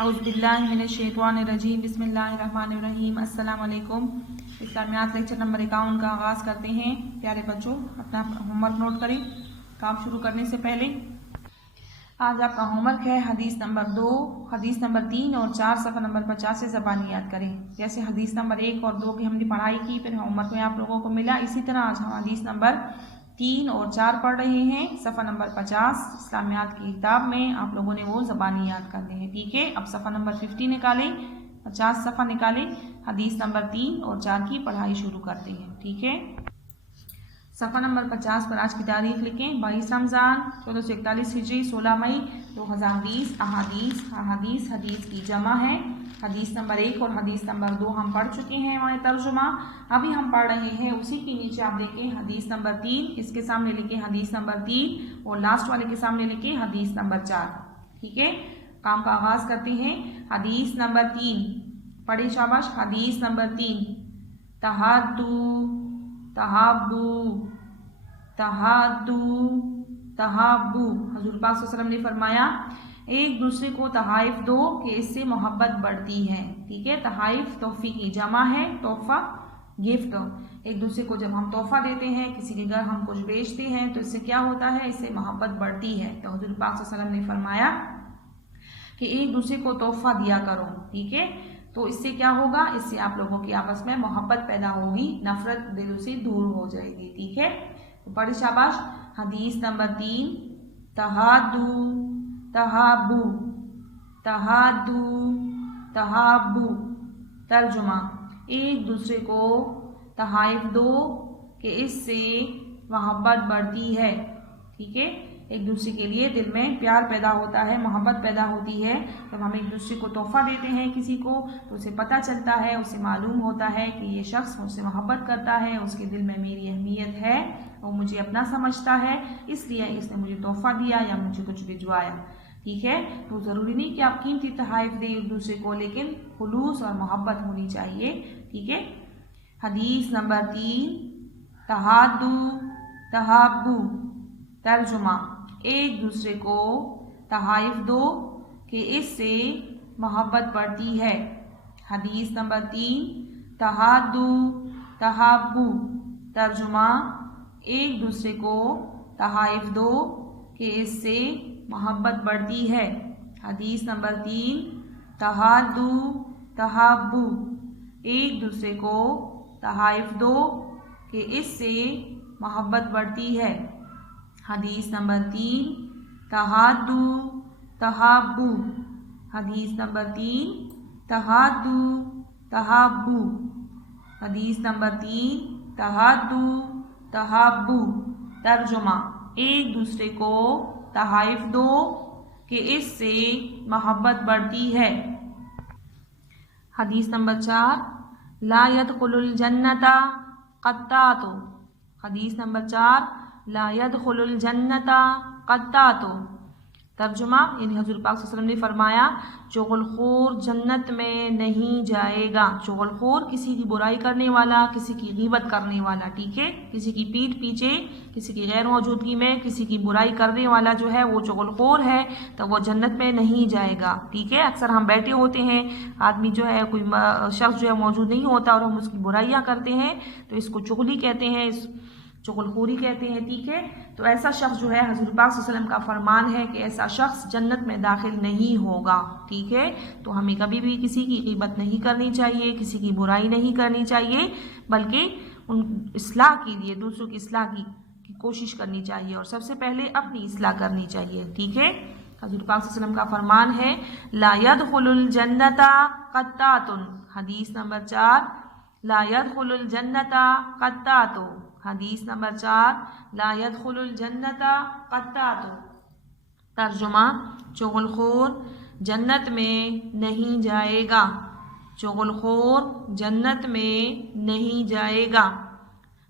औज़ुबिल्लाहिमिनश्शैतानिर्रजीम बिस्मिल्लाहिर्रहमानिर्रहीम। अस्सलाम वालेकुम। इस्लामियात लेक्चर नंबर 51 का आगाज़ करते हैं। प्यारे बच्चों, अपना होमवर्क नोट करें। काम शुरू करने से पहले आज आपका होमवर्क है हदीस नंबर 2, हदीस नंबर 3 और 4 सफ़ा नंबर 50 से ज़बानी याद करें। जैसे हदीस नंबर 1 और 2 की हमने पढ़ाई की, फिर होमवर्क में आप लोगों को मिला, इसी तरह आज हम हदीस नंबर 3 और 4 पढ़ रहे हैं। सफ़ा नंबर 50 इस्लामियात की किताब में आप लोगों ने वो ज़बानी याद करने हैं। ठीक है, अब सफ़ा नंबर 50 निकालें, 50 सफ़ा निकालें, हदीस नंबर 3 और 4 की पढ़ाई शुरू करते हैं। ठीक है, सफ़ा नंबर 50 पर आज की तारीख लिखें। 22 रमज़ान 1441 हिजरी 16 मई 2020। अहादीस हदीस की जमा है। हदीस नंबर 1 और हदीस नंबर 2 हम पढ़ चुके हैं, वहाँ तर्जुमा। अभी हम पढ़ रहे हैं उसी के नीचे आप देखें हदीस नंबर 3, इसके सामने लिखें हदीस नंबर 3 और लास्ट वाले के सामने लिखें हदीस नंबर 4। ठीक है, काम का आगाज़ करते हैं। हदीस नंबर 3 पढ़े शाबाश। हदीस नंबर 3, तहादू तहाबू तहादू तहाबू। हजूर पाक सल्लल्लाहु अलैहि वसल्लम ने फरमाया एक दूसरे को तहाइफ दो कि इससे मोहब्बत बढ़ती है। ठीक है, तहाइफ तोहफे की जमा है, तोहफा गिफ्ट। एक दूसरे को जब हम तोहफा देते हैं, किसी के घर हम कुछ बेचते हैं, तो इससे क्या होता है, इससे मोहब्बत बढ़ती है। तो हजूर पाक सल्लल्लाहु अलैहि वसल्लम ने फरमाया कि एक दूसरे को तोहफा दिया करो। ठीक है, तो इससे क्या होगा, इससे आप लोगों की आपस में मोहब्बत पैदा होगी, नफरत दिलों से दूर हो जाएगी। ठीक है, तो पढ़े शाबाश। हदीस नंबर 3, तहादू तहाबू तहादू तहाबू। तर्जुमा, एक दूसरे को तहाइफ दो कि इससे मोहब्बत बढ़ती है। ठीक है, एक दूसरे के लिए दिल में प्यार पैदा होता है, मोहब्बत पैदा होती है। जब हम एक दूसरे को तोहफा देते हैं किसी को, तो उसे पता चलता है, उसे मालूम होता है कि ये शख्स मुझसे मोहब्बत करता है, उसके दिल में मेरी अहमियत है, वो मुझे अपना समझता है, इसलिए इसने मुझे तोहफा दिया या मुझे कुछ भिजवाया। ठीक है, तो ज़रूरी नहीं कि आप कीमती तहाइफ दें एक दूसरे को, लेकिन खुलूस और मोहब्बत होनी चाहिए। ठीक है, हदीस नंबर 3, तहादू तहाबू। तर्जुमा, एक दूसरे को तहाइफ दो कि इससे मोहब्बत बढ़ती है। हदीस नंबर 3, तहादू तहाबू। तर्जुमा, एक दूसरे को तहाइफ दो कि इससे मोहब्बत बढ़ती है। हदीस नंबर 3, तहादू तहाबू। एक दूसरे को तहाइफ दो कि इससे मोहब्बत बढ़ती है। हदीस नंबर 3, तहादू तहाबू। हदीस नंबर 3, तहादू तहाबू। हदीस नंबर 3, तहादू तहाबू। तर्जुमा, एक दूसरे को तहाइफ दो कि इससे मोहब्बत बढ़ती है। हदीस नंबर 4, ला यदखुलुल जन्नता क़त्तातु। हदीस नंबर 4, ला यदखुलुल जन्नता क़त्तातु। तर्जुमा, यानी हज़ूर पाक सल्लल्लाहु अलैहि वसल्लम ने फरमाया चुगलखोर जन्नत में नहीं जाएगा। चुगलखोर किसी की बुराई करने वाला, किसी की गीबत करने वाला। ठीक है, किसी की पीठ पीछे, किसी की गैर मौजूदगी में किसी की बुराई करने वाला जो है वो चुगलखोर है, तो वो जन्नत में नहीं जाएगा। ठीक है, अक्सर हम बैठे होते हैं, आदमी जो है कोई शख्स जो है मौजूद नहीं होता और हम उसकी बुराइयाँ करते हैं, तो इसको चुगली कहते हैं, चुगलखोरी कहते हैं। ठीक है, तो ऐसा शख्स जो है हज़ूर पाक सल्लल्लाहु अलैहि वसल्लम का फरमान है कि ऐसा शख्स जन्नत में दाखिल नहीं होगा। ठीक है, तो हमें कभी भी किसी की ग़ीबत नहीं करनी चाहिए, किसी की बुराई नहीं करनी चाहिए, बल्कि उन इस्लाह के लिए दूसरों की इस्लाह की कोशिश करनी चाहिए और सबसे पहले अपनी इस्लाह करनी चाहिए। ठीक है, हज़ूर पाक सल्लल्लाहु अलैहि वसल्लम का फरमान है ला यदखुलुल जन्नता क़त्तातुन। हदीस नंबर 4, ला यदखुलुल जन्नता क़त्तातु। हदीस नंबर 4, ला यदखुलुल जन्नता क़त्तातु। तर्जुमा, चुगलखोर जन्नत में नहीं जाएगा। चुगलखोर जन्नत में नहीं जाएगा।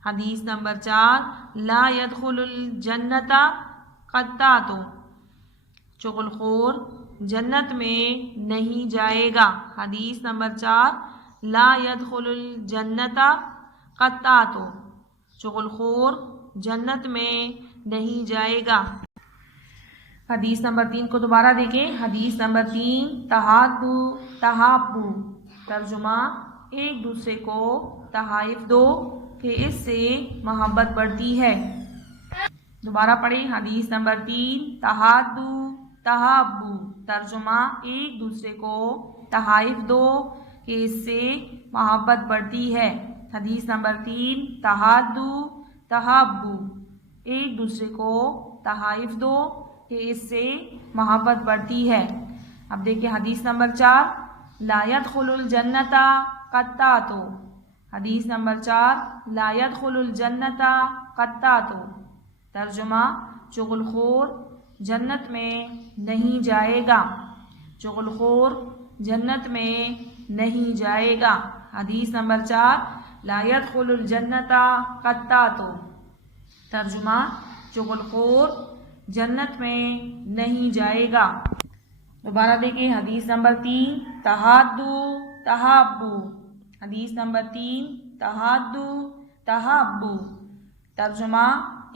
हदीस नंबर 4, ला यदखुलुल जन्नता क़त्तातु। चुगलखोर जन्नत में नहीं जाएगा। हदीस नंबर 4, ला यदखुलुल जन्नता क़त्तातु। चुगलखोर जन्नत में नहीं जाएगा। حدیث نمبر 3 کو دوبارہ دیکھیں. حدیث نمبر 3 تحادو تحابو. ترجمہ ایک دوسرے کو تحائف دو کہ اس سے محبت بڑھتی ہے. دوبارہ پڑھیں. حدیث نمبر 3 تحادو تحابو. ترجمہ ایک دوسرے کو تحائف دو کہ اس سے محبت بڑھتی ہے. حدیث نمبر 3 تحادو تحابو. ایک دوسرے کو تحائف دو کہ اس سے محبت بڑھتی ہے. اب دیکھیں حدیث نمبر 4 لا يدخل الجنت قطات. حدیث نمبر 4 لا يدخل الجنت قطات. ترجمہ چغل خور جنت میں نہیں جائے گا. چغل خور جنت میں نہیں جائے گا. حدیث نمبر 4 لا يدخل الجنت قطات. ترجمہ چغل خور جنت میں نہیں جائے گا. دوبارہ دیکھیں حدیث نمبر 3 تحادو تحابو. حدیث نمبر 3 تحادو تحابو. ترجمہ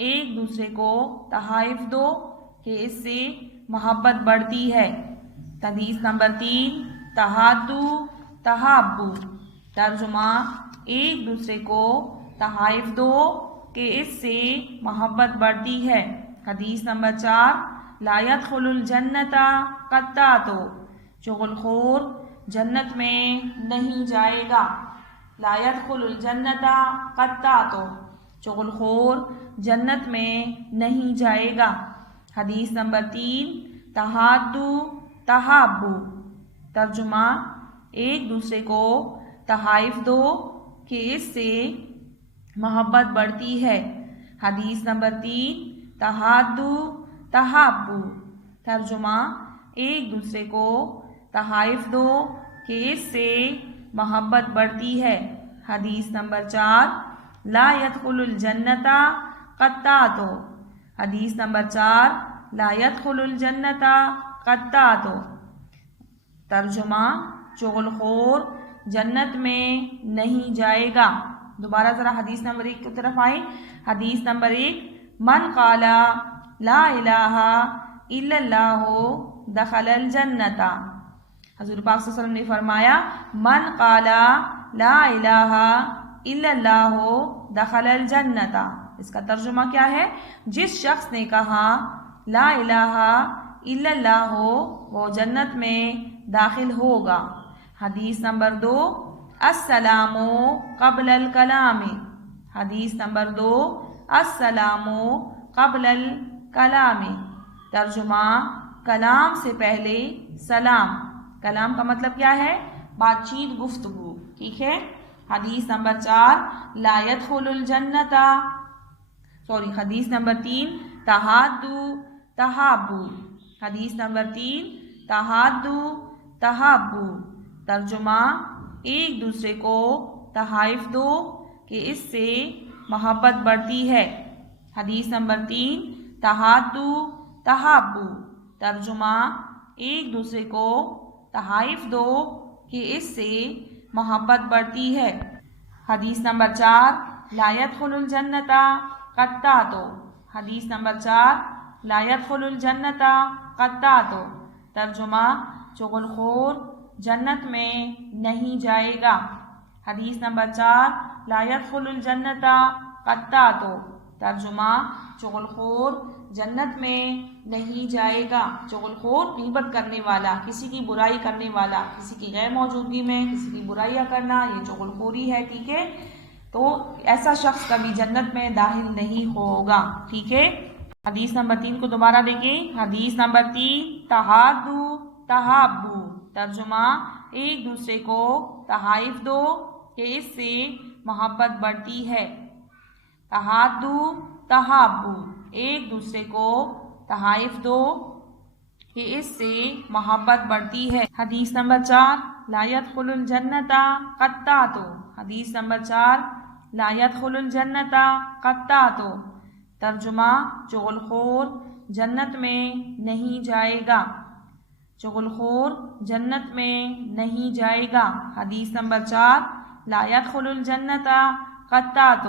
ایک دوسرے کو تحائف دو کہ اس سے محبت بڑھتی ہے. حدیث نمبر 3 تحادو تحابو. ترجمہ ایک دوسرے کو تحائف دو کہ اس سے محبت بڑھتی ہے. حدیث نمبر 4 لا يدخل الجنت قطات. چغل خور جنت میں نہیں جائے گا. لا يدخل الجنت قطات. چغل خور جنت میں نہیں جائے گا. حدیث نمبر 3 تحادو تحابو. ترجمہ ایک دوسرے کو تحائف دو کہ اس سے محبت بڑھتی ہے. حدیث نمبر 3 تحادو تحابو. ترجمہ ایک دوسرے کو تحائف دو کہ اس سے محبت بڑھتی ہے. حدیث نمبر 4 لا يدخل الجنت قطات. حدیث نمبر 4 لا يدخل الجنت قطات. ترجمہ چغل خور جنت میں نہیں جائے گا. دوبارہ ذرا حدیث نمبر 1 کی طرف آئیں. حدیث نمبر 1 من قال لا الہ الا اللہ دخل الجنت. حضور پاک صلی اللہ علیہ وسلم نے فرمایا من قال لا الہ الا اللہ دخل الجنت. اس کا ترجمہ کیا ہے؟ جس شخص نے کہا لا الہ الا اللہ وہ جنت میں داخل ہوگا. حدیث نمبر 2 السلام قبل الکلام. حدیث نمبر 2 السلام قبل الکلام. ترجمہ کلام سے پہلے سلام. کلام کا مطلب کیا ہے؟ بات چیت گفتگو. ٹھیک ہے. حدیث نمبر 4 لا يدخل الجنت حدیث نمبر 3 تحادو تحابو. حدیث نمبر 3 تحادو تحابو. ترجمہ ایک دوسرے کو تحائف دو کہ اس سے محبت بڑھتی ہے. حدیث نمبر 3 تحادو تحابو. ترجمہ ایک دوسرے کو تحائف دو کہ اس سے محبت بڑھتی ہے. حدیث نمبر 4 لا يدخل الجنت قطات. حدیث نمبر 4 لا يدخل الجنت قطات. ترجمہ چغل خور جنت میں نہیں جائے گا. حدیث نمبر 4 لا يدخل الجنت قطات. ترجمہ چغل خور جنت میں نہیں جائے گا. چغل خور غیبت کرنے والا، کسی کی برائی کرنے والا، کسی کی غیر موجودگی میں کسی کی برائیاں کرنا، یہ چغل خوری ہے. ٹھیک ہے. تو ایسا شخص کبھی جنت میں داخل نہیں ہوگا. ٹھیک ہے. حدیث نمبر 3 کو دوبارہ دیکھیں. حدیث نمبر 3 تحادو تحابو. ترجمہ ایک دوسرے کو تحائف دو کہ اس سے محبت بڑھتی ہے. تحادو تحابو. ایک دوسرے کو تحائف دو کہ اس سے محبت بڑھتی ہے. حدیث نمبر 4 لا يدخل الجنت قطات. حدیث نمبر 4 لا يدخل الجنت قطات. ترجمہ چغل خور جنت میں نہیں جائے گا. چغل خور جنت میں نہیں جائے گا. حدیث نمبر 4 لا يدخل الجنت قطات.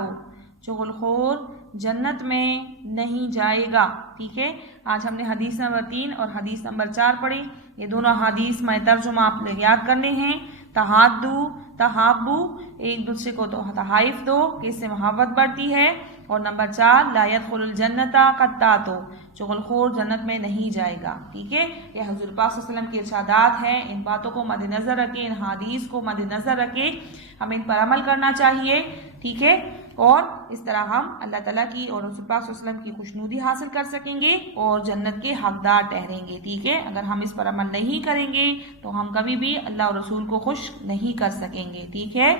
چغل خور जन्नत में नहीं जाएगा। ठीक है, आज हमने हदीस नंबर 3 और हदीस नंबर 4 पढ़ी। ये दोनों हदीस में तर्जुमा आप लोग याद करने हैं। तहादू, तहाबू, एक दूसरे को तो तहाइफ दो कि इससे मोहब्बत बढ़ती है। और नंबर 4 ला यदखुलुल जन्नता कत्तातो, चुगलखोर जन्नत में नहीं जाएगा। ठीक है, ये हुजूर पाक सल्लल्लाहु अलैहि वसल्लम की इरशादात हैं। इन बातों को मद्देनज़र रखें, इन हदीस को मद्देनज़र रखें, हमें इन पर अमल करना चाहिए। ठीक है, और इस तरह हम अल्लाह ताला की और रसूल पाक सल्लल्लाहु अलैहि वसल्लम की खुशनुदी हासिल कर सकेंगे और जन्नत के हकदार ठहरेंगे। ठीक है, अगर हम इस पर अमल नहीं करेंगे तो हम कभी भी अल्लाह और रसूल को खुश नहीं कर सकेंगे। ठीक है।